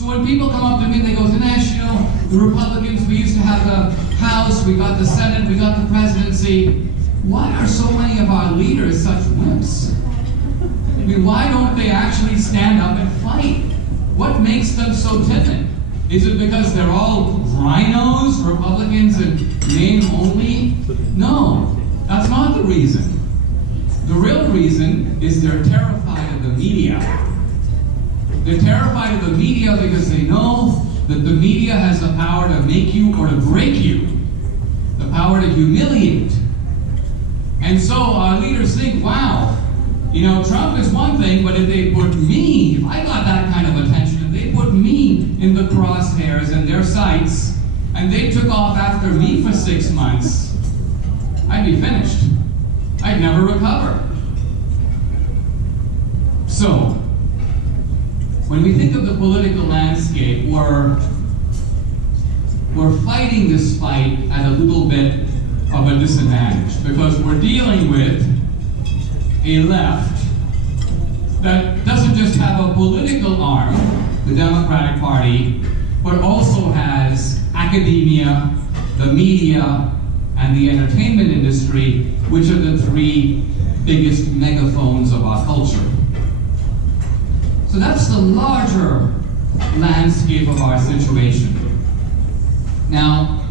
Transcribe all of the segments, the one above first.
So when people come up to me and they go, Dinesh, you know, the Republicans, we used to have the House, we got the Senate, we got the presidency. Why are so many of our leaders such wimps? I mean, why don't they actually stand up and fight? What makes them so timid? Is it because they're all rhinos, Republicans, and name only? No, that's not the reason. The real reason is they're terrified of the media. They're terrified of the media because they know that the media has the power to make you or to break you, the power to humiliate. And so our leaders think, wow, you know, Trump is one thing, but if they put me, if I got that kind of attention, if they put me in the crosshairs and their sights, and they took off after me for 6 months, I'd be finished. I'd never recover. So, when we think of the political landscape, we're fighting this fight at a little bit of a disadvantage because we're dealing with a left that doesn't just have a political arm, the Democratic Party, but also has academia, the media, and the entertainment industry, which are the three biggest megaphones of our culture. So that's the larger landscape of our situation. Now,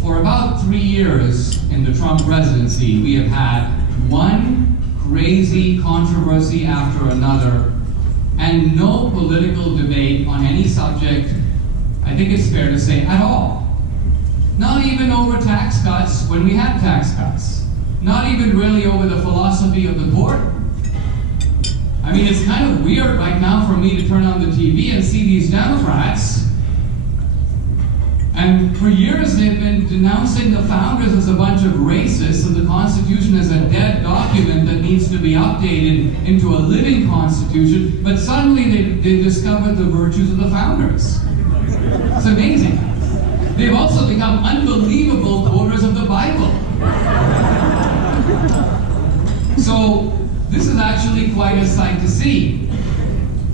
for about 3 years in the Trump presidency, we have had one crazy controversy after another, and no political debate on any subject, I think it's fair to say, at all. Not even over tax cuts when we had tax cuts. Not even really over the philosophy of the border. I mean, it's kind of weird right now for me to turn on the TV and see these Democrats. And for years they've been denouncing the founders as a bunch of racists and the Constitution as a dead document that needs to be updated into a living Constitution, but suddenly they discovered the virtues of the founders. It's amazing. They've also become unbelievable quoters of the Bible. So this is actually quite a sight to see.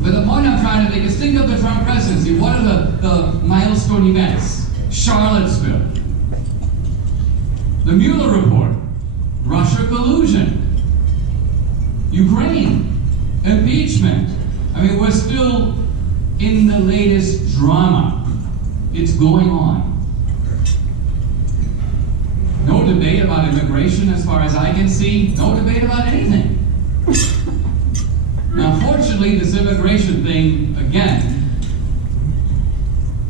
But the point I'm trying to make is think of the Trump presidency. What are the milestone events? Charlottesville, the Mueller report, Russia collusion, Ukraine, impeachment. I mean, we're still in the latest drama. It's going on. No debate about immigration as far as I can see. No debate about anything. Now, fortunately, this immigration thing, again,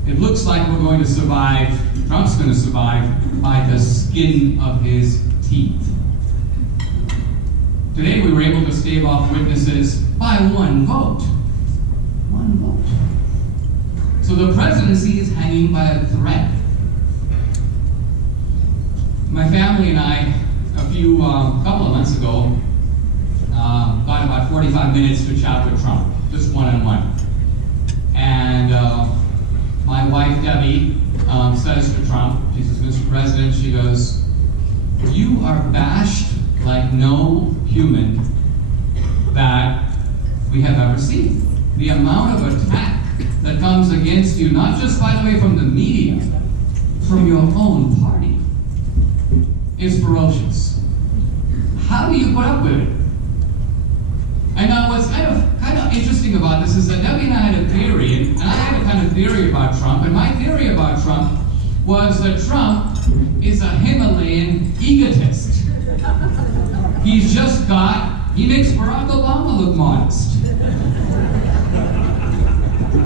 it looks like we're going to survive, Trump's going to survive by the skin of his teeth. Today we were able to stave off witnesses by one vote. One vote. So the presidency is hanging by a thread. My family and I, a couple of months ago, got about 45 minutes to chat with Trump, just one-on-one. And my wife, Debbie, says to Trump, she says, Mr. President, she goes, you are bashed like no human that we have ever seen. The amount of attack that comes against you, not just, by the way, from the media, from your own party, is ferocious. How do you put up with it? And now what's kind of interesting about this is that Debbie and I had a theory, and I had a kind of theory about Trump, and my theory about Trump was that Trump is a Himalayan egotist. He makes Barack Obama look modest.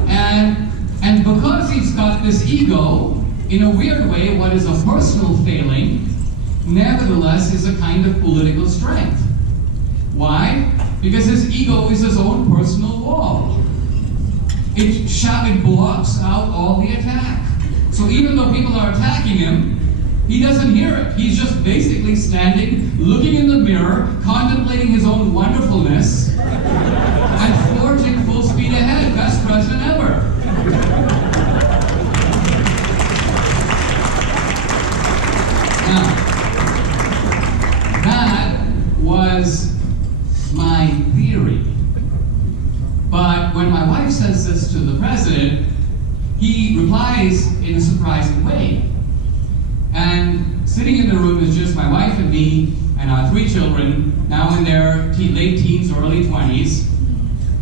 And because he's got this ego, in a weird way, what is a personal failing, nevertheless is a kind of political strength. Why? Because his ego is his own personal wall. It blocks out all the attack. So even though people are attacking him, he doesn't hear it. He's just basically standing, looking in the mirror, contemplating his own wonderfulness, and forging full speed ahead. Best president ever. Now, that was my theory. But when my wife says this to the president, he replies in a surprising way. And sitting in the room is just my wife and me and our 3 children, now in their late teens, early 20s.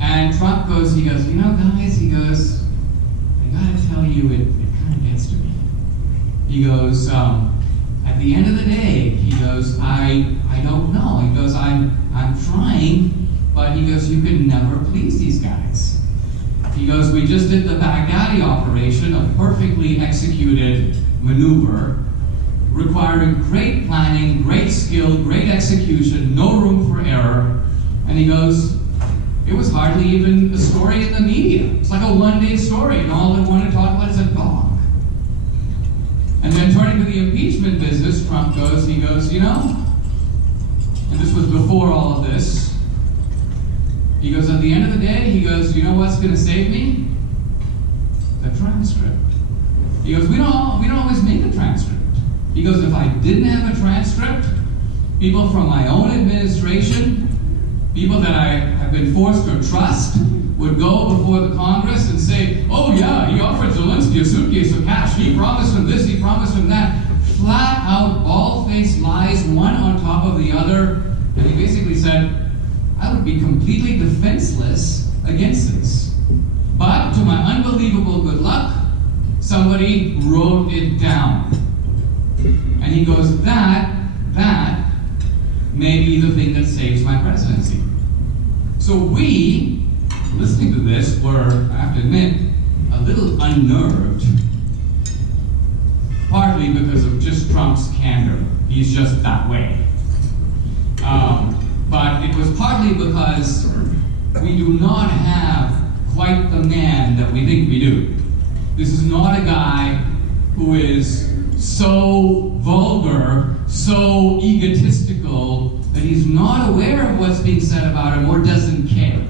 And Trump goes, he goes, you know, guys, he goes, I gotta tell you, it kind of gets to me. He goes, at the end of the day, he goes, I don't know. He goes, I'm trying, but he goes, you can never please these guys. He goes, we just did the Baghdadi operation, a perfectly executed maneuver, requiring great planning, great skill, great execution, no room for error. And he goes, it was hardly even a story in the media. It's like a one-day story, and all they want to talk about is a dog. And then turning to the impeachment business, Trump goes, he goes, you know, and this was before all of this, he goes, at the end of the day, he goes, you know what's going to save me? The transcript. He goes, we don't always make a transcript. He goes, if I didn't have a transcript, people from my own administration, people that I have been forced to trust, would go before the Congress and say, oh yeah, he offered Zelensky a suitcase of cash, he promised him this, he promised him that. Flat out, bald-faced lies, one on top of the other. And he basically said, I would be completely defenseless against this. But to my unbelievable good luck, somebody wrote it down. And he goes, that may be the thing that saves my presidency. So we, listening to this, were, I have to admit, a little unnerved. Partly because of just Trump's candor. He's just that way. But it was partly because we do not have quite the man that we think we do. This is not a guy who is so vulgar, so egotistical, that he's not aware of what's being said about him or doesn't care.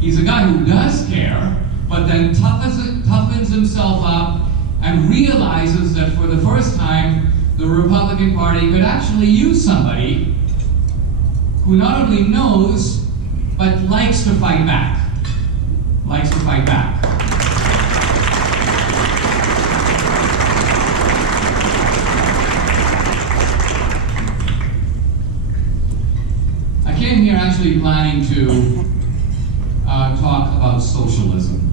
He's a guy who does care, but then toughens himself up and realizes that for the first time, the Republican Party could actually use somebody who not only knows, but likes to fight back. Likes to fight back. I came here actually planning to talk about socialism.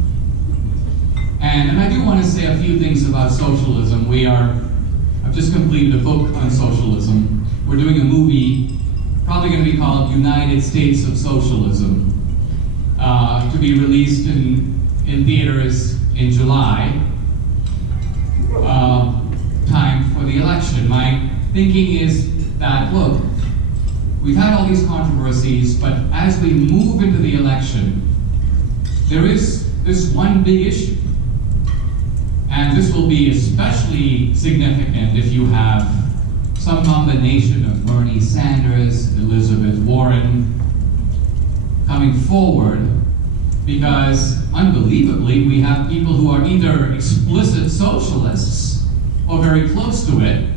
And I do want to say a few things about socialism. I've just completed a book on socialism. We're doing a movie, probably going to be called United States of Socialism, to be released in theaters in July, time for the election. My thinking is that, look, we've had all these controversies, but as we move into the election, there is this one big issue. And this will be especially significant if you have some combination of Bernie Sanders, Elizabeth Warren coming forward, because unbelievably we have people who are either explicit socialists or very close to it,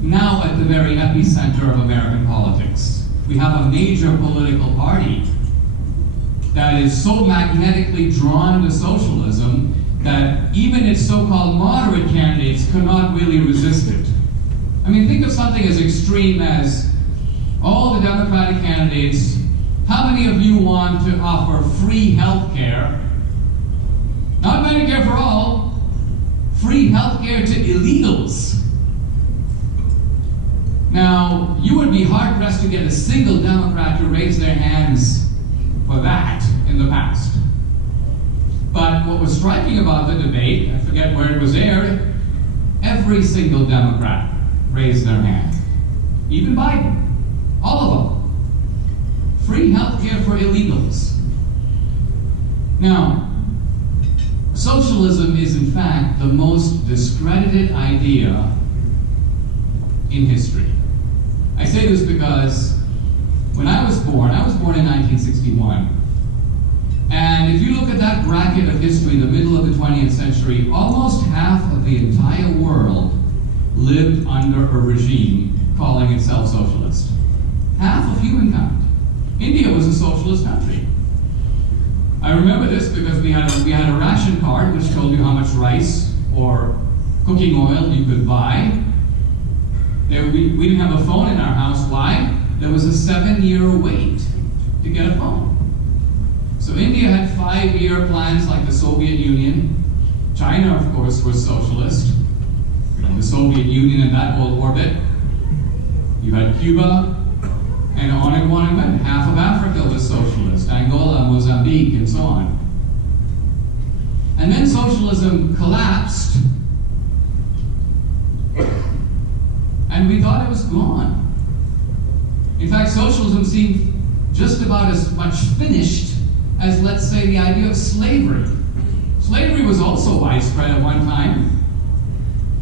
now at the very epicenter of American politics. We have a major political party that is so magnetically drawn to socialism that even its so-called moderate candidates could not really resist it. I mean, think of something as extreme as all the Democratic candidates. How many of you want to offer free health care? Not Medicare for all, free health care to illegals. Now, you would be hard-pressed to get a single Democrat to raise their hands for that in the past. But what was striking about the debate, I forget where it was aired, every single Democrat raised their hand. Even Biden. All of them. Free health care for illegals. Now, socialism is in fact the most discredited idea in history. I say this because when I was born in 1961, and if you look at that bracket of history, the middle of the 20th century, almost half of the entire world lived under a regime calling itself socialist. Half of humankind. India was a socialist country. I remember this because we had a ration card which told you how much rice or cooking oil you could buy. We didn't have a phone in our house. Why? There was a 7-year wait to get a phone. So India had 5-year plans like the Soviet Union. China, of course, was socialist. The Soviet Union in that whole orbit. You had Cuba, and on and went. Half of Africa was socialist. Angola, Mozambique, and so on. And then socialism collapsed, and we thought it was gone. In fact, socialism seemed just about as much finished as, let's say, the idea of slavery. Slavery was also widespread at one time.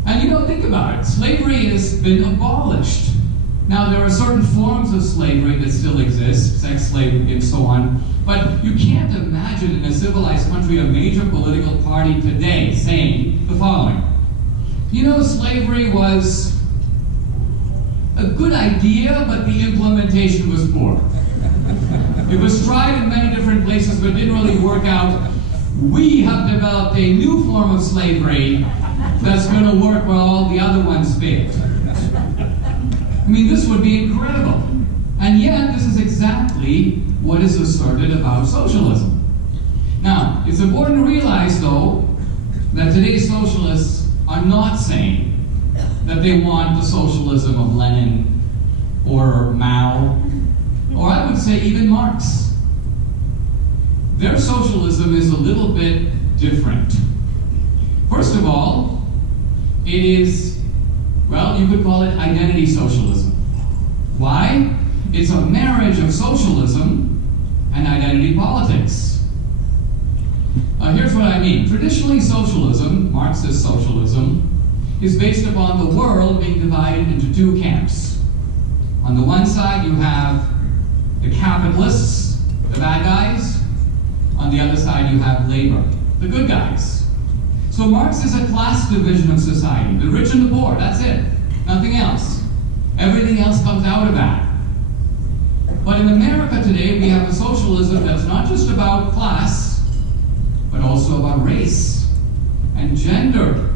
And you don't think about it. Slavery has been abolished. Now, there are certain forms of slavery that still exist, sex slavery and so on, but you can't imagine in a civilized country a major political party today saying the following. You know, slavery was a good idea, but the implementation was poor. It was tried in many different places, but didn't really work out. We have developed a new form of slavery that's going to work while all the other ones failed. I mean, this would be incredible. And yet, this is exactly what is asserted about socialism. Now, it's important to realize, though, that today's socialists are not saying that they want the socialism of Lenin or Mao, or I would say even Marx. Their socialism is a little bit different. First of all, it is, well, you could call it identity socialism. Why? It's a marriage of socialism and identity politics. Here's what I mean. Traditionally, socialism, Marxist socialism, is based upon the world being divided into two camps. On the one side, you have the capitalists, the bad guys. On the other side, you have labor, the good guys. So Marx is a class division of society. The rich and the poor, that's it. Nothing else. Everything else comes out of that. But in America today, we have a socialism that's not just about class, but also about race and gender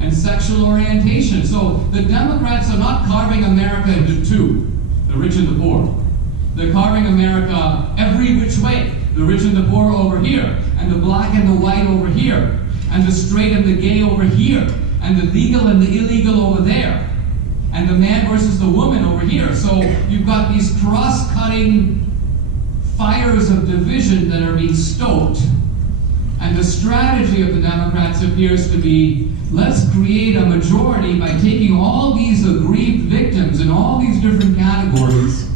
and sexual orientation. So the Democrats are not carving America into two, the rich and the poor. They're carving America every which way. The rich and the poor over here, and the black and the white over here, and the straight and the gay over here, and the legal and the illegal over there, and the man versus the woman over here. So you've got these cross-cutting fires of division that are being stoked. And the strategy of the Democrats appears to be, let's create a majority by taking all these aggrieved victims in all these different categories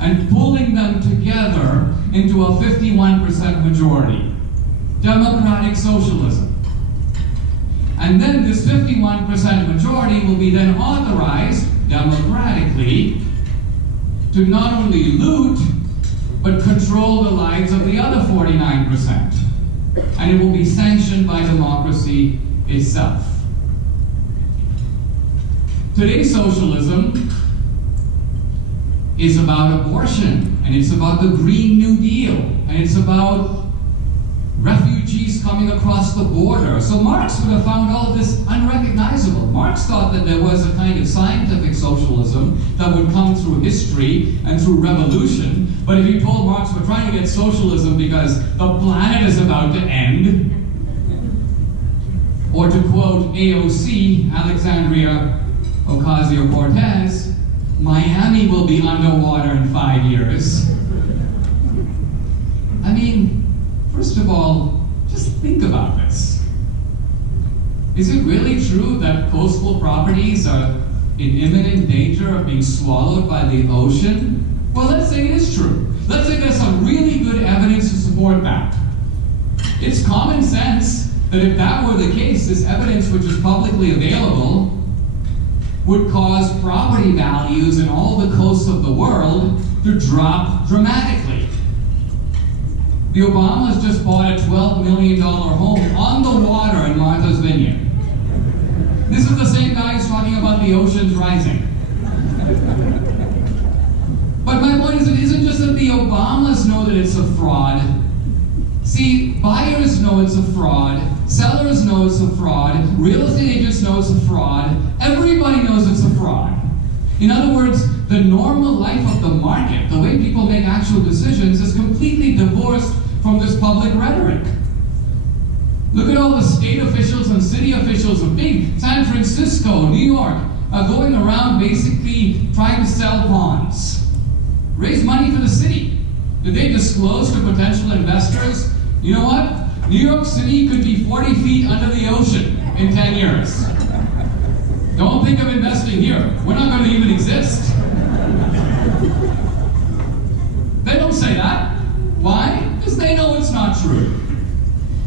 and pulling them together into a 51% majority. Democratic socialism. And then this 51% majority will be then authorized democratically to not only loot, but control the lives of the other 49%. And it will be sanctioned by democracy itself. Today's socialism is about abortion, and it's about the Green New Deal, and it's about refugees coming across the border. So Marx would have found all of this unrecognizable. Marx thought that there was a kind of scientific socialism that would come through history and through revolution, but if you told Marx, we're trying to get socialism because the planet is about to end, or to quote AOC, Alexandria Ocasio-Cortez, Miami will be underwater in 5 years. I mean, first of all, just think about this. Is it really true that coastal properties are in imminent danger of being swallowed by the ocean? Well, let's say it is true. Let's say there's some really good evidence to support that. It's common sense that if that were the case, this evidence which is publicly available would cause property values in all the coasts of the world to drop dramatically. The Obamas just bought a $12 million home on the water in Martha's Vineyard. This is the same guy who's talking about the oceans rising. But my point is, it isn't just that the Obamas know that it's a fraud. See, buyers know it's a fraud, sellers know it's a fraud, real estate agents know it's a fraud, everybody knows it's a fraud. In other words, the normal life of the market, the way people make actual decisions, is completely divorced from this public rhetoric. Look at all the state officials and city officials of big San Francisco, New York, going around basically trying to sell bonds, raise money for the city. Did they disclose to potential investors, you know what? New York City could be 40 feet under the ocean in 10 years. Don't think of investing here. We're not going to even exist. They don't say that. Why? Because they know it's not true.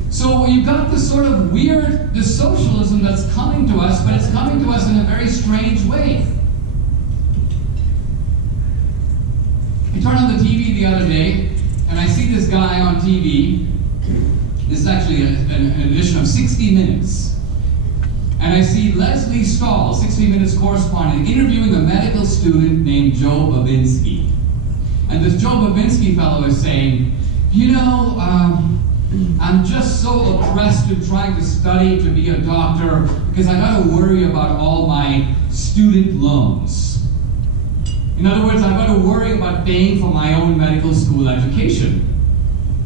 So you've got this sort of weird, this socialism that's coming to us, but it's coming to us in a very strange way. I turned on the TV the other day, and I see this guy on TV. This is actually an edition of 60 Minutes. And I see Leslie Stahl, 60 Minutes correspondent, interviewing a medical student named Joe Babinski. And this Joe Babinski fellow is saying, you know, I'm just so oppressed in trying to study to be a doctor because I got to worry about all my student loans. In other words, I've got to worry about paying for my own medical school education.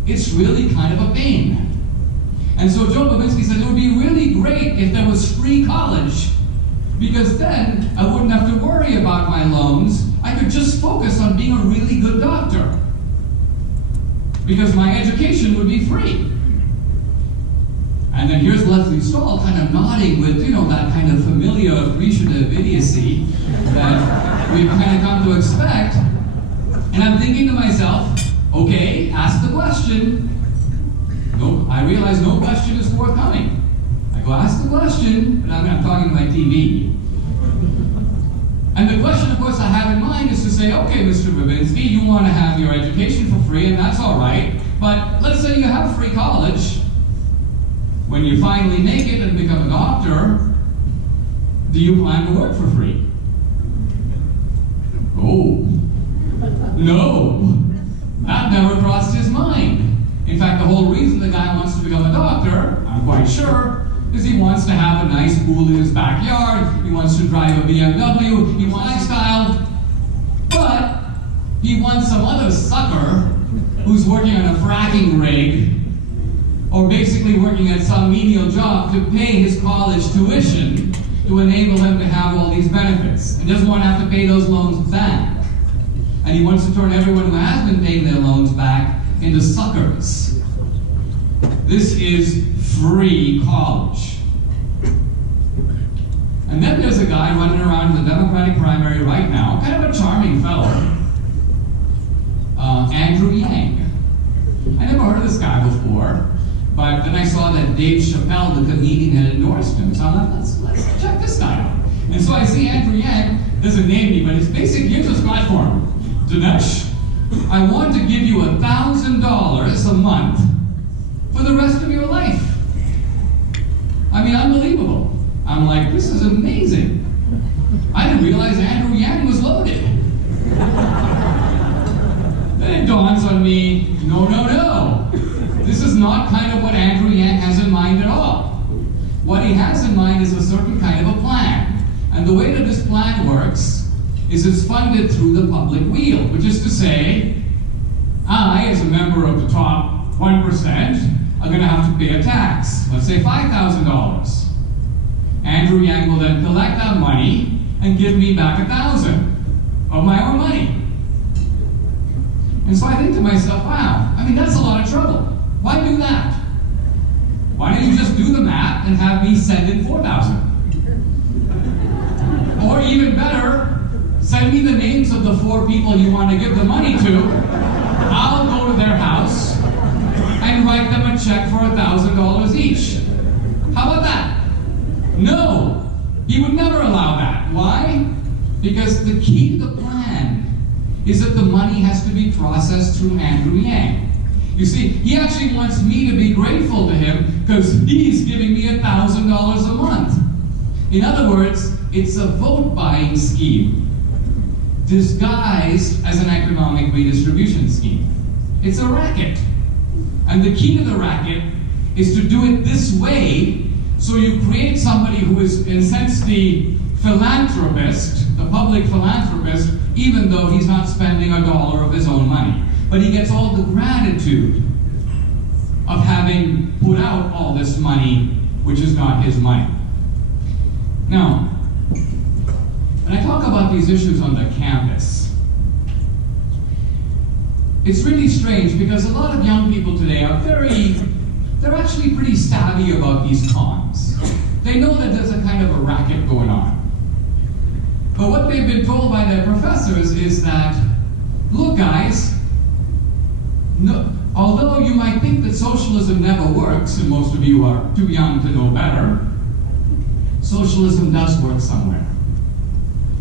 It's really kind of a pain. And so Joe Babinski said it would be really great if there was free college, because then I wouldn't have to worry about my loans. I could just focus on being a really good doctor, because my education would be free. And then here's Leslie Stahl kind of nodding with, you know, that kind of familiar appreciative idiocy that we've kind of come to expect. And I'm thinking to myself, okay, ask the question. No, I realize no question is forthcoming. I go, ask the question, but I'm talking to my TV. And the question, of course, I have in mind is to say, okay, Mr. Babinski, you want to have your education for free, and that's all right, but let's say you have free college. When you finally make it and become a doctor, do you plan to work for free? Oh, no, that never crossed his mind. In fact, the whole reason the guy wants to become a doctor, I'm quite sure, is he wants to have a nice pool in his backyard, he wants to drive a BMW, he wants lifestyle, but he wants some other sucker who's working on a fracking rig, or basically working at some menial job to pay his college tuition to enable him to have all these benefits. He doesn't want to have to pay those loans back. And he wants to turn everyone who has been paying their loans back into suckers. This is free college. And then there's a guy running around in the Democratic primary right now, kind of a charming fellow, Andrew Yang. I never heard of this guy before, but then I saw that Dave Chappelle, the comedian, had endorsed him. So I'm like, let's check this guy out. And so I see Andrew Yang, doesn't name me, but it's basically, here's his platform. Dinesh, I want to give you $1,000 a month for the rest of your life. I mean, unbelievable. I'm like, this is amazing. I didn't realize Andrew Yang was loaded. Then it dawns on me, no. This is not kind of what Andrew Yang has in mind at all. What he has in mind is a certain kind of a plan. And the way that this plan works is it's funded through the public wheel, which is to say, I, as a member of the top 1%, are going to have to pay a tax, let's say $5,000. Andrew Yang will then collect that money and give me back $1,000 of my own money. And so I think to myself, wow, I mean, that's a lot of trouble. Why do that? Why don't you just do the math and have me send in $4,000? Or even better, send me the names of the 4 people you want to give the money to. I'll go to their house and write them a check for $1,000 each. How about that? No, he would never allow that. Why? Because the key to the plan is that the money has to be processed through Andrew Yang. You see, he actually wants me to be grateful to him because he's giving me $1,000 a month. In other words, it's a vote-buying scheme disguised as an economic redistribution scheme. It's a racket. And the key to the racket is to do it this way, so you create somebody who is, in a sense, the philanthropist, the public philanthropist, even though he's not spending a dollar of his own money. But he gets all the gratitude of having put out all this money, which is not his money. Now, when I talk about these issues on the campus, it's really strange because a lot of young people today are they're actually pretty savvy about these cons. They know that there's a kind of a racket going on. But what they've been told by their professors is that, look guys, no, although you might think that socialism never works, and most of you are too young to know better, socialism does work somewhere.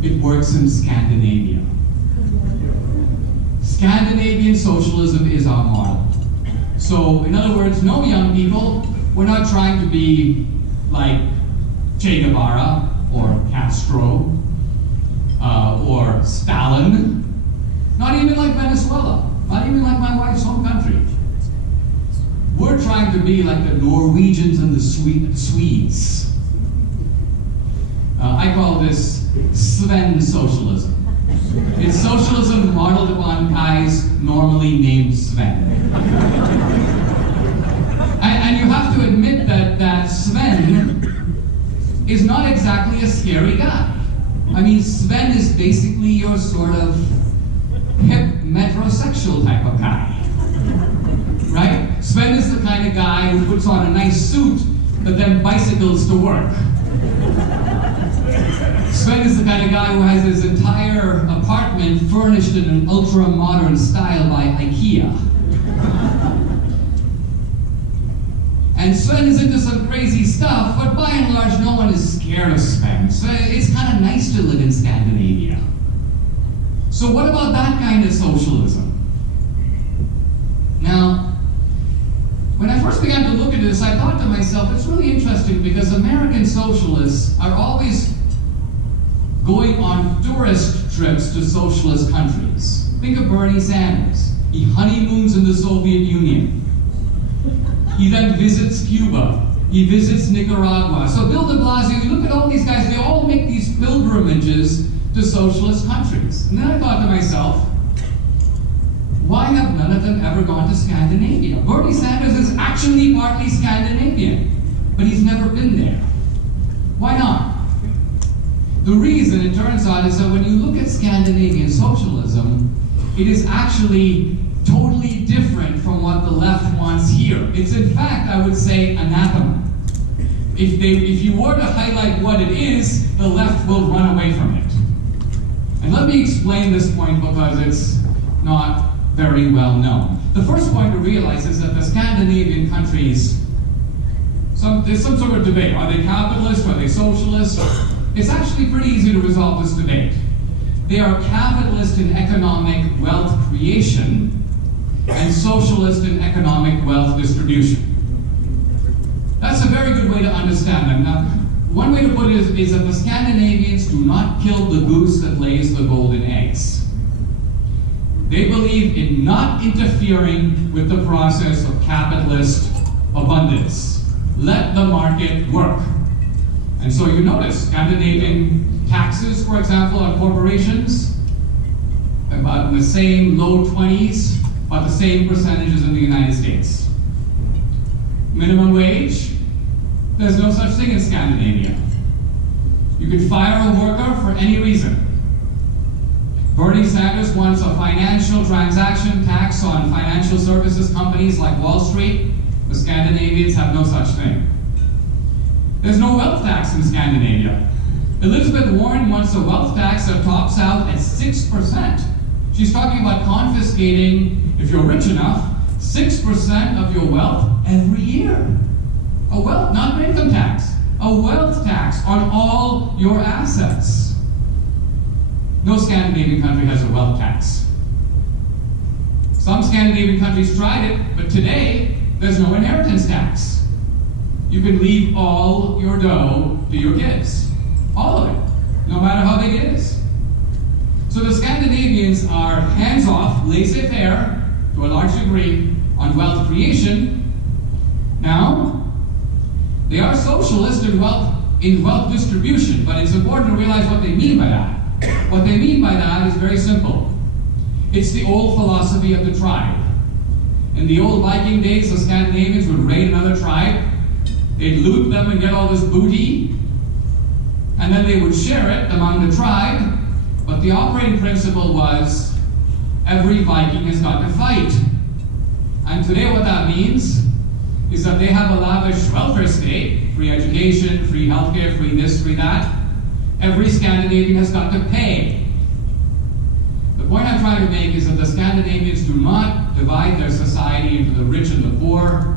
It works in Scandinavia. Scandinavian socialism is our model. So, in other words, no young people, we're not trying to be like Che Guevara or Castro or Stalin, not even like Venezuela, not even like my wife's home country. We're trying to be like the Norwegians and the Swedes. I call this Sven socialism. It's socialism modeled upon guys normally named Sven. And you have to admit that Sven is not exactly a scary guy. I mean, Sven is basically your sort of hip metrosexual type of guy. Right? Sven is the kind of guy who puts on a nice suit but then bicycles to work. Sven is the kind of guy who has his entire apartment furnished in an ultra-modern style by IKEA. And Sven is into some crazy stuff, but by and large, no one is scared of Sven. So it's kind of nice to live in Scandinavia. So what about that kind of socialism? Now, when I first began to look at this, I thought to myself, it's really interesting because American socialists are always going on tourist trips to socialist countries. Think of Bernie Sanders. He honeymoons in the Soviet Union. He then visits Cuba. He visits Nicaragua. So Bill de Blasio, you look at all these guys, they all make these pilgrimages to socialist countries. And then I thought to myself, why have none of them ever gone to Scandinavia? Bernie Sanders is actually partly Scandinavian, but he's never been there. Why not? The reason, it turns out, is that when you look at Scandinavian socialism, it is actually totally different from what the left wants here. It's in fact, I would say, anathema. If you were to highlight what it is, the left will run away from it. And let me explain this point because it's not very well known. The first point to realize is that the Scandinavian countries, there's some sort of debate. Are they capitalist? Are they socialist? It's actually pretty easy to resolve this debate. They are capitalist in economic wealth creation and socialist in economic wealth distribution. That's a very good way to understand them. Now, one way to put it is that the Scandinavians do not kill the goose that lays the golden eggs. They believe in not interfering with the process of capitalist abundance. Let the market work. And so you notice Scandinavian taxes, for example, on corporations, about in the same low 20s, about the same percentages in the United States. Minimum wage, there's no such thing in Scandinavia. You can fire a worker for any reason. Bernie Sanders wants a financial transaction tax on financial services companies like Wall Street. The Scandinavians have no such thing. There's no wealth tax in Scandinavia. Elizabeth Warren wants a wealth tax that tops out at 6%. She's talking about confiscating, if you're rich enough, 6% of your wealth every year. A wealth, not an income tax, a wealth tax on all your assets. No Scandinavian country has a wealth tax. Some Scandinavian countries tried it, but today, there's no inheritance tax. You can leave all your dough to your kids. All of it, no matter how big it is. So the Scandinavians are hands-off, laissez-faire, to a large degree, on wealth creation. Now, they are socialist in wealth distribution, but it's important to realize what they mean by that. What they mean by that is very simple. It's the old philosophy of the tribe. In the old Viking days, the Scandinavians would raid another tribe. They'd loot them and get all this booty, and then they would share it among the tribe. But the operating principle was every Viking has got to fight. And today what that means is that they have a lavish welfare state, free education, free healthcare, free this, free that. Every Scandinavian has got to pay. The point I'm trying to make is that the Scandinavians do not divide their society into the rich and the poor.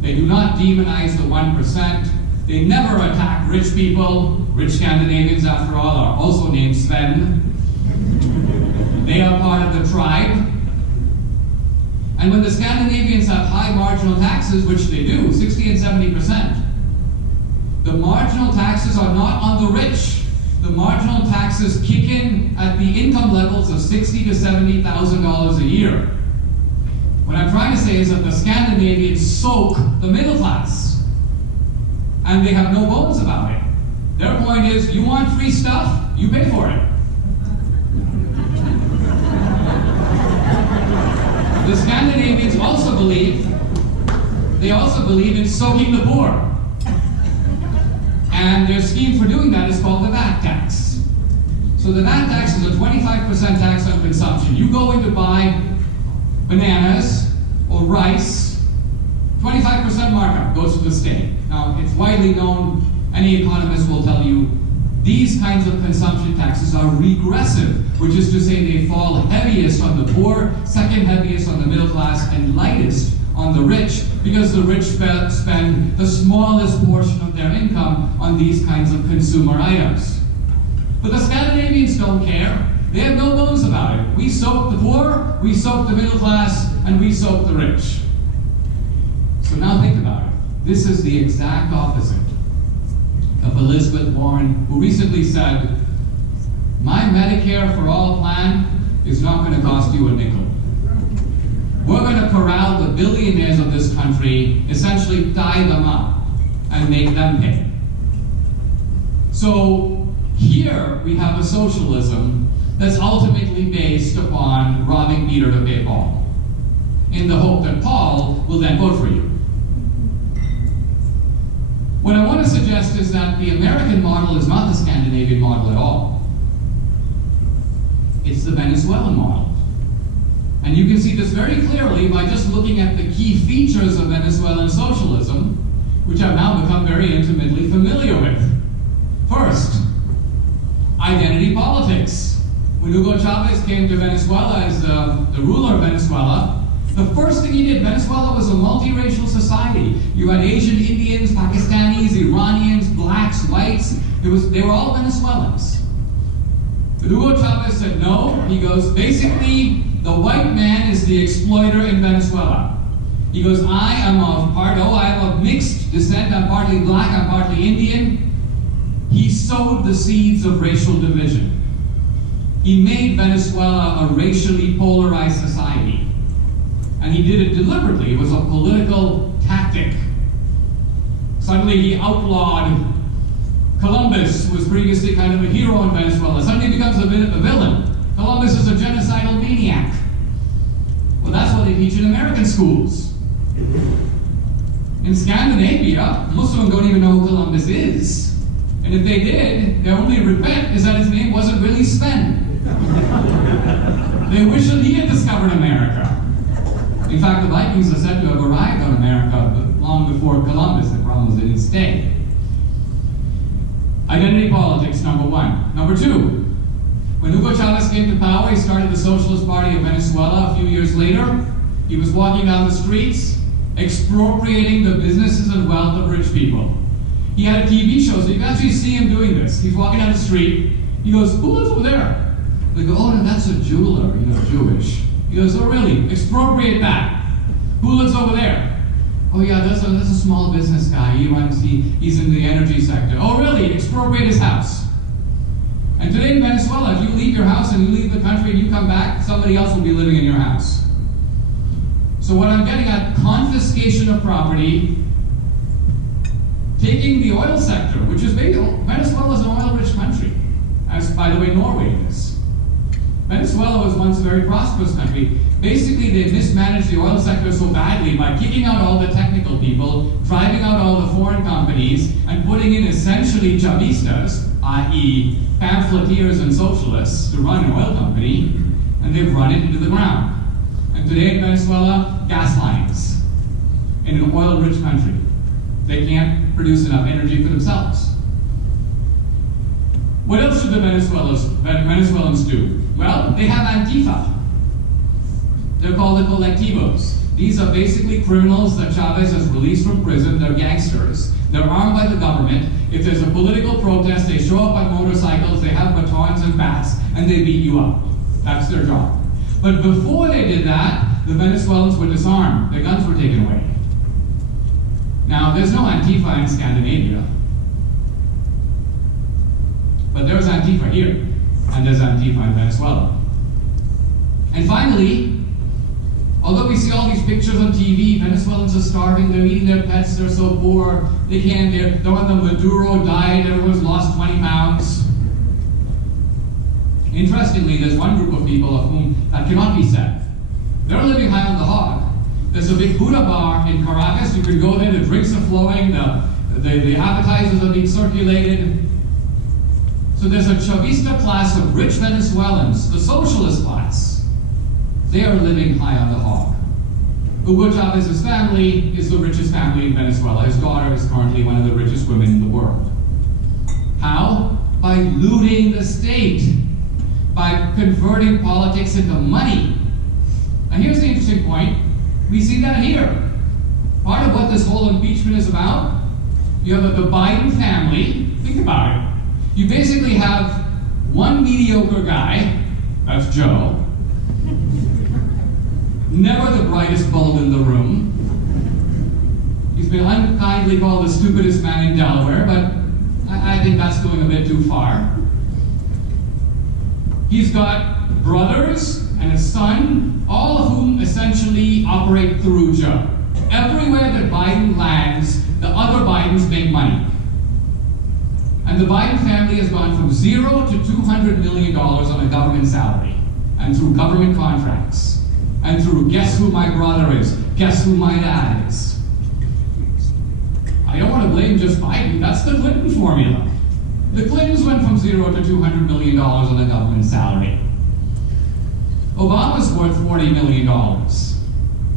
They do not demonize the 1%. They never attack rich people. Rich Scandinavians, after all, are also named Sven. They are part of the tribe. And when the Scandinavians have high marginal taxes, which they do, 60 and 70%, the marginal taxes are not on the rich. The marginal taxes kick in at the income levels of $60,000 to $70,000 a year. What I'm trying to say is that the Scandinavians soak the middle class, and they have no bones about it. Their point is, you want free stuff, you pay for it. The Scandinavians also believe in soaking the poor. And their scheme for doing that is called the VAT tax. So the VAT tax is a 25% tax on consumption. You go in to buy bananas or rice, 25% markup goes to the state. Now, it's widely known, any economist will tell you, these kinds of consumption taxes are regressive, which is to say they fall heaviest on the poor, second heaviest on the middle class, and lightest on the rich, because the rich spend the smallest portion of their income on these kinds of consumer items. But the Scandinavians don't care. They have no bones about it. We soak the poor, we soak the middle class, and we soak the rich. So now think about it. This is the exact opposite of Elizabeth Warren, who recently said, my Medicare for All plan is not going to cost you a nickel. We're going to corral the billionaires of this country, essentially tie them up, and make them pay. So here we have a socialism that's ultimately based upon robbing Peter to pay Paul, in the hope that Paul will then vote for you. What I want to suggest is that the American model is not the Scandinavian model at all. It's the Venezuelan model. And you can see this very clearly by just looking at the key features of Venezuelan socialism, which I've now become very intimately familiar with. First, identity politics. When Hugo Chavez came to Venezuela as the ruler of Venezuela, the first thing he did, Venezuela was a multiracial society. You had Asian Indians, Pakistanis, Iranians, blacks, whites. They were all Venezuelans. But Hugo Chavez said no. He goes, basically, the white man is the exploiter in Venezuela. He goes, I am of mixed descent. I'm partly black, I'm partly Indian. He sowed the seeds of racial division. He made Venezuela a racially polarized society. And he did it deliberately. It was a political tactic. Suddenly he outlawed Columbus, who was previously kind of a hero in Venezuela. Suddenly he becomes a villain. Columbus is a genocidal maniac. Well, that's what they teach in American schools. In Scandinavia, most of them don't even know who Columbus is. And if they did, their only regret is that his name wasn't really Sven. They wish that he had discovered America. In fact, the Vikings are said to have arrived on America long before Columbus. The problem was they didn't stay. Identity politics, number one. Number two, when Hugo Chavez came to power, he started the Socialist Party of Venezuela. A few years later, he was walking down the streets, expropriating the businesses and wealth of rich people. He had a TV show, so you can actually see him doing this. He's walking down the street. He goes, who lives over there? They go, oh, no, that's a jeweler, Jewish. He goes, oh, really? Expropriate that. Who lives over there? Oh, yeah, that's a small business guy. He's in the energy sector. Oh, really? Expropriate his house. And today in Venezuela, if you leave your house and you leave the country and you come back, somebody else will be living in your house. So what I'm getting at, confiscation of property, taking the oil sector, which is Venezuela is an oil-rich country, as by the way Norway is. Venezuela was once a very prosperous country. Basically, they mismanaged the oil sector so badly by kicking out all the technical people, driving out all the foreign companies, and putting in essentially chavistas, i.e. pamphleteers and socialists, to run an oil company, and they've run it into the ground. And today in Venezuela, gas lines in an oil-rich country. They can't produce enough energy for themselves. What else should the Venezuelans do? Well, they have Antifa. They're called the colectivos. These are basically criminals that Chavez has released from prison. They're gangsters. They're armed by the government. If there's a political protest, they show up on motorcycles, they have batons and bats, and they beat you up. That's their job. But before they did that, the Venezuelans were disarmed. Their guns were taken away. Now, there's no Antifa in Scandinavia. But there's Antifa here, and there's Antifa in Venezuela. And finally, although we see all these pictures on TV, Venezuelans are starving, they're eating their pets, they're so poor, they're on the Maduro diet, everyone's lost 20 pounds. Interestingly, there's one group of people of whom that cannot be said. They're living high on the hog. There's a big Buddha bar in Caracas. You can go there, the drinks are flowing, the appetizers are being circulated. So there's a Chavista class of rich Venezuelans, the socialist class. They are living high on the hog. Hugo Chavez's family is the richest family in Venezuela. His daughter is currently one of the richest women in the world. How? By looting the state, by converting politics into money. And here's the interesting point. We see that here. Part of what this whole impeachment is about, you have the Biden family. Think about it. You basically have one mediocre guy, that's Joe, never the brightest bulb in the room. He's been unkindly called the stupidest man in Delaware, but I think that's going a bit too far. He's got brothers and a son, all of whom essentially operate through Joe. Everywhere that Biden lands, the other Bidens make money. And the Biden family has gone from $0 to $200 million on a government salary, and through government contracts, and through guess who my brother is, guess who my dad is. I don't want to blame just Biden, that's the Clinton formula. The Clintons went from $0 to $200 million on a government salary. Obama's worth $40 million.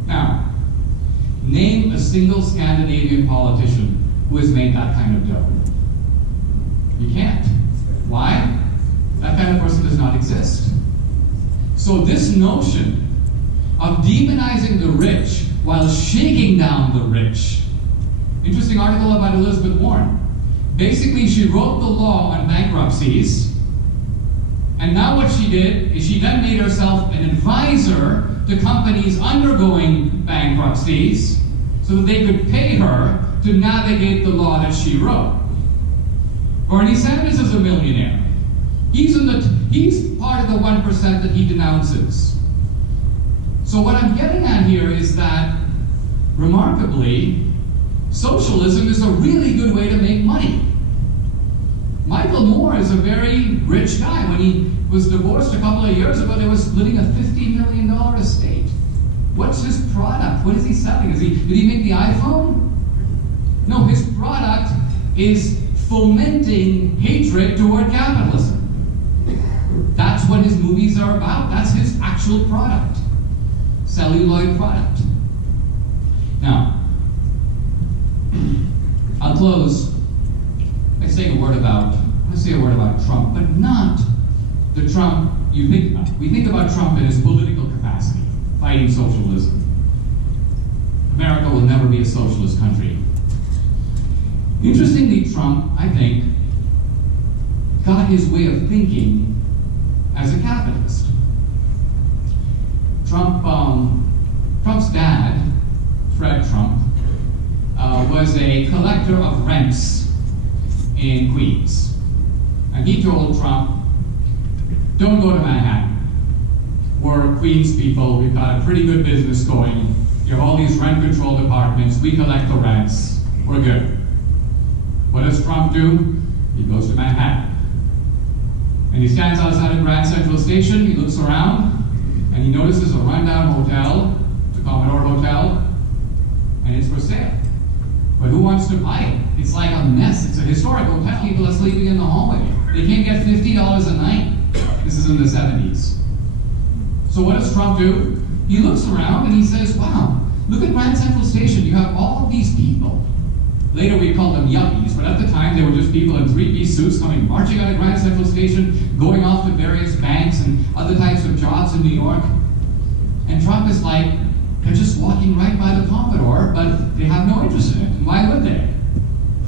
Now, name a single Scandinavian politician who has made that kind of dough. You can't. Why? That kind of person does not exist. So this notion of demonizing the rich while shaking down the rich. Interesting article about Elizabeth Warren. Basically, she wrote the law on bankruptcies, and now what she did is she then made herself an advisor to companies undergoing bankruptcies so that they could pay her to navigate the law that she wrote. Bernie Sanders is a millionaire. He's part of the 1% that he denounces. So what I'm getting at here is that, remarkably, socialism is a really good way to make money. Michael Moore is a very rich guy. When he was divorced a couple of years ago, they were splitting a $50 million estate. What's his product? What is he selling? Did he make the iPhone? No, his product is fomenting hatred toward capitalism. That's what his movies are about. That's his actual product. Celluloid product. Now, I'll close by saying a word about Trump, but not the Trump you think about. We think about Trump in his political capacity, fighting socialism. America will never be a socialist country. Interestingly, Trump, I think, got his way of thinking as a capitalist. Trump's dad, Fred Trump, was a collector of rents in Queens. And he told Trump, don't go to Manhattan. We're Queens people, we've got a pretty good business going. You have all these rent-controlled apartments. We collect the rents. We're good. What does Trump do? He goes to Manhattan. And he stands outside of Grand Central Station. He looks around, and he notices a rundown hotel, the Commodore Hotel, and it's for sale. But who wants to buy it? It's like a mess. It's a historic hotel. People are sleeping in the hallway. They can't get $50 a night. This is in the 70s. So what does Trump do? He looks around and he says, wow, look at Grand Central Station. You have all of these people. Later we called them yuppies, but at the time they were just people in three-piece suits coming marching out of Grand Central Station, going off to various banks and other types of jobs in New York. And Trump is like, they're just walking right by the Commodore, but they have no interest in it. And why would they?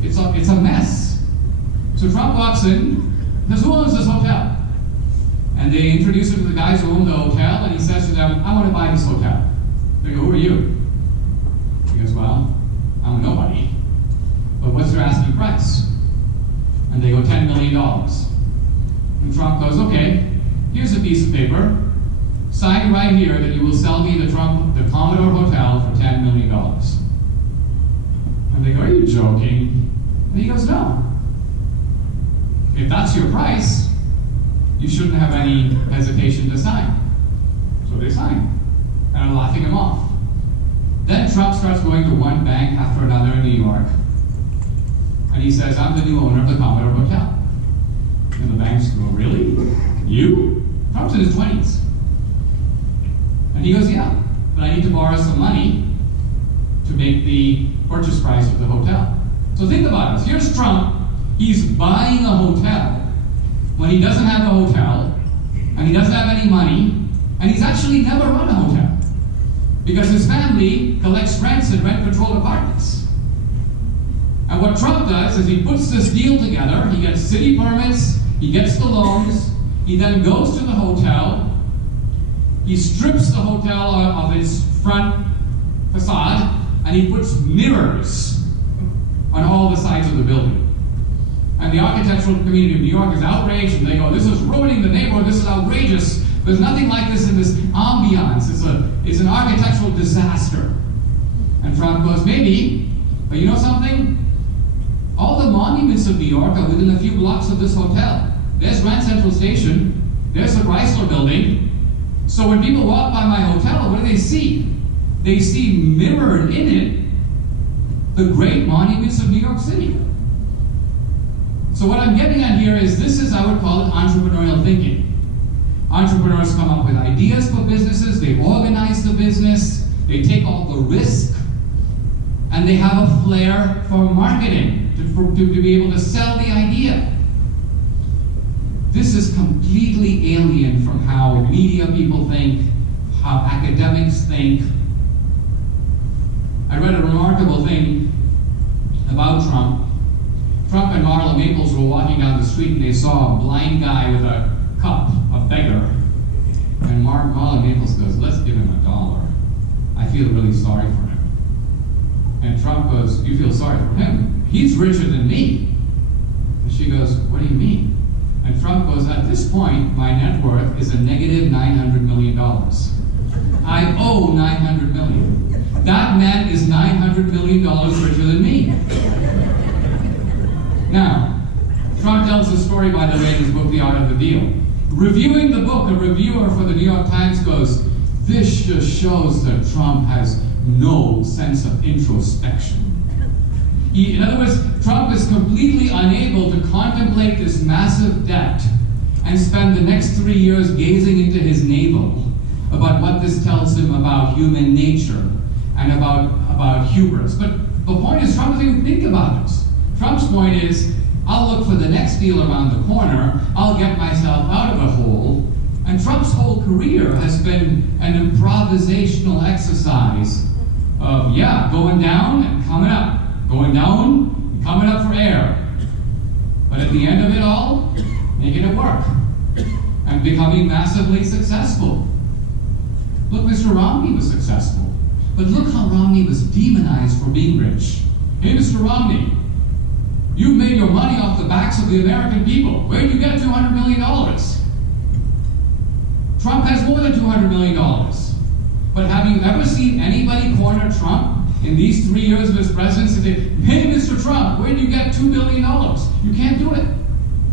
It's a mess. So Trump walks in, says, who owns this hotel? And they introduce him to the guys who own the hotel, and he says to them, I want to buy this hotel. They go, who are you? He goes, well, I'm a nobody. But what's their asking price? And they go, $10 million. And Trump goes, okay, here's a piece of paper. Sign right here that you will sell me the Commodore Hotel for $10 million. And they go, are you joking? And he goes, no. If that's your price, you shouldn't have any hesitation to sign. So they sign. And I'm laughing him off. Then Trump starts going to one bank after another in New York. And he says, I'm the new owner of the Commodore Hotel. And the banks go, really? You? Trump's in his 20s. And he goes, yeah, but I need to borrow some money to make the purchase price of the hotel. So think about it. Here's Trump. He's buying a hotel when he doesn't have a hotel, and he doesn't have any money, and he's actually never run a hotel because his family collects rents in rent-controlled apartments. And what Trump does is he puts this deal together. He gets city permits, he gets the loans, he then goes to the hotel, he strips the hotel of its front facade, and he puts mirrors on all the sides of the building. And the architectural community of New York is outraged, and they go, this is ruining the neighborhood, this is outrageous. There's nothing like this in this ambiance. It's an architectural disaster. And Trump goes, maybe, but you know something? All the monuments of New York are within a few blocks of this hotel. There's Grand Central Station, there's the Chrysler Building. So when people walk by my hotel, what do they see? They see mirrored in it the great monuments of New York City. So what I'm getting at here is this is, I would call it entrepreneurial thinking. Entrepreneurs come up with ideas for businesses, they organize the business, they take all the risk, and they have a flair for marketing to be able to sell the idea. This is completely alien from how media people think, how academics think. I read a remarkable thing about Trump. Trump and Marla Maples were walking down the street and they saw a blind guy with a cup, a beggar. And Marla Maples goes, let's give him $1. I feel really sorry for him. And Trump goes, you feel sorry for him? He's richer than me. And she goes, what do you mean? And Trump goes, at this point, my net worth is a negative $900 million. I owe $900 million. That man is $900 million richer than me. Now, Trump tells the story, by the way, in his book, The Art of the Deal. Reviewing the book, a reviewer for the New York Times goes, this just shows that Trump has no sense of introspection. In other words, Trump is completely unable to contemplate this massive debt and spend the next 3 years gazing into his navel about what this tells him about human nature and about hubris. But the point is, Trump doesn't even think about this. Trump's point is, I'll look for the next deal around the corner, I'll get myself out of a hole, and Trump's whole career has been an improvisational exercise of, yeah, going down and coming up, going down and coming up for air. But at the end of it all, making it work and becoming massively successful. Look, Mr. Romney was successful, but look how Romney was demonized for being rich. Hey, Mr. Romney, you've made your money off the backs of the American people. Where did you get $200 million? Trump has more than $200 million. But have you ever seen anybody corner Trump in these 3 years of his presidency? Say, hey, Mr. Trump, where did you get $2 billion? You can't do it.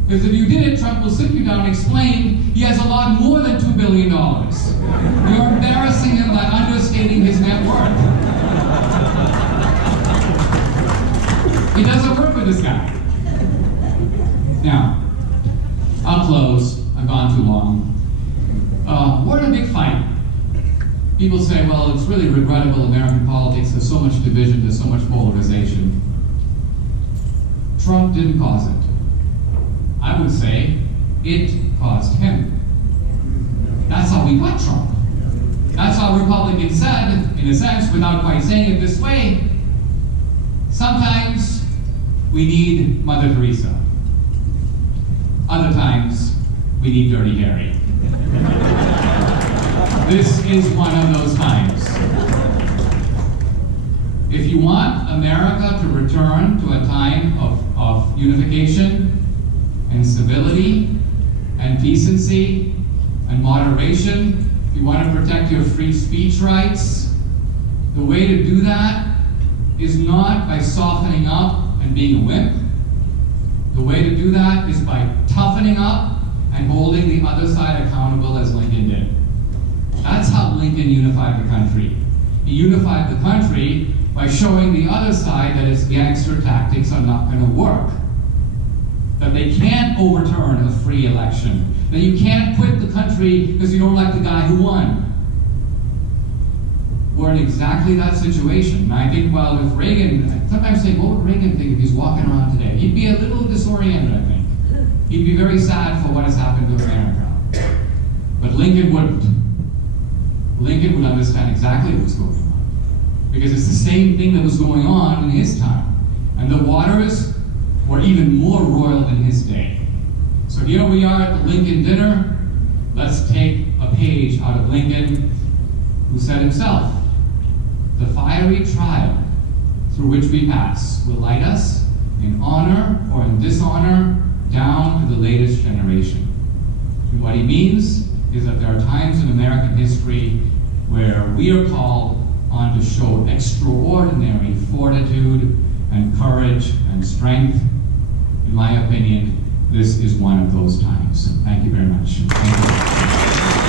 Because if you did it, Trump will sit you down and explain he has a lot more than $2 billion. You're embarrassing him by understating his net worth. It doesn't work with this guy. Now, I'll close. I've gone too long. We're in a big fight. People say, well, it's really regrettable American politics. There's so much division. There's so much polarization. Trump didn't cause it. I would say it caused him. That's how we got Trump. That's how Republicans said, in a sense, without quite saying it this way, sometimes we need Mother Teresa. Other times, we need Dirty Harry. This is one of those times. If you want America to return to a time of unification and civility and decency and moderation, if you want to protect your free speech rights, the way to do that is not by softening up and being a wimp. The way to do that is by toughening up and holding the other side accountable as Lincoln did. That's how Lincoln unified the country. He unified the country by showing the other side that its gangster tactics are not going to work. That they can't overturn a free election. That you can't quit the country because you don't like the guy who won. We're in exactly that situation. And I think, well, if Reagan, I sometimes think, what would Reagan think if he's walking around today? He'd be a little disoriented, I think. He'd be very sad for what has happened to America. But Lincoln wouldn't. Lincoln would understand exactly what's going on. Because it's the same thing that was going on in his time. And the waters were even more royal than his day. So here we are at the Lincoln dinner. Let's take a page out of Lincoln, who said himself, "The fiery trial through which we pass will light us in honor or in dishonor down to the latest generation." And what he means is that there are times in American history where we are called on to show extraordinary fortitude and courage and strength. In my opinion, this is one of those times. Thank you very much. Thank you.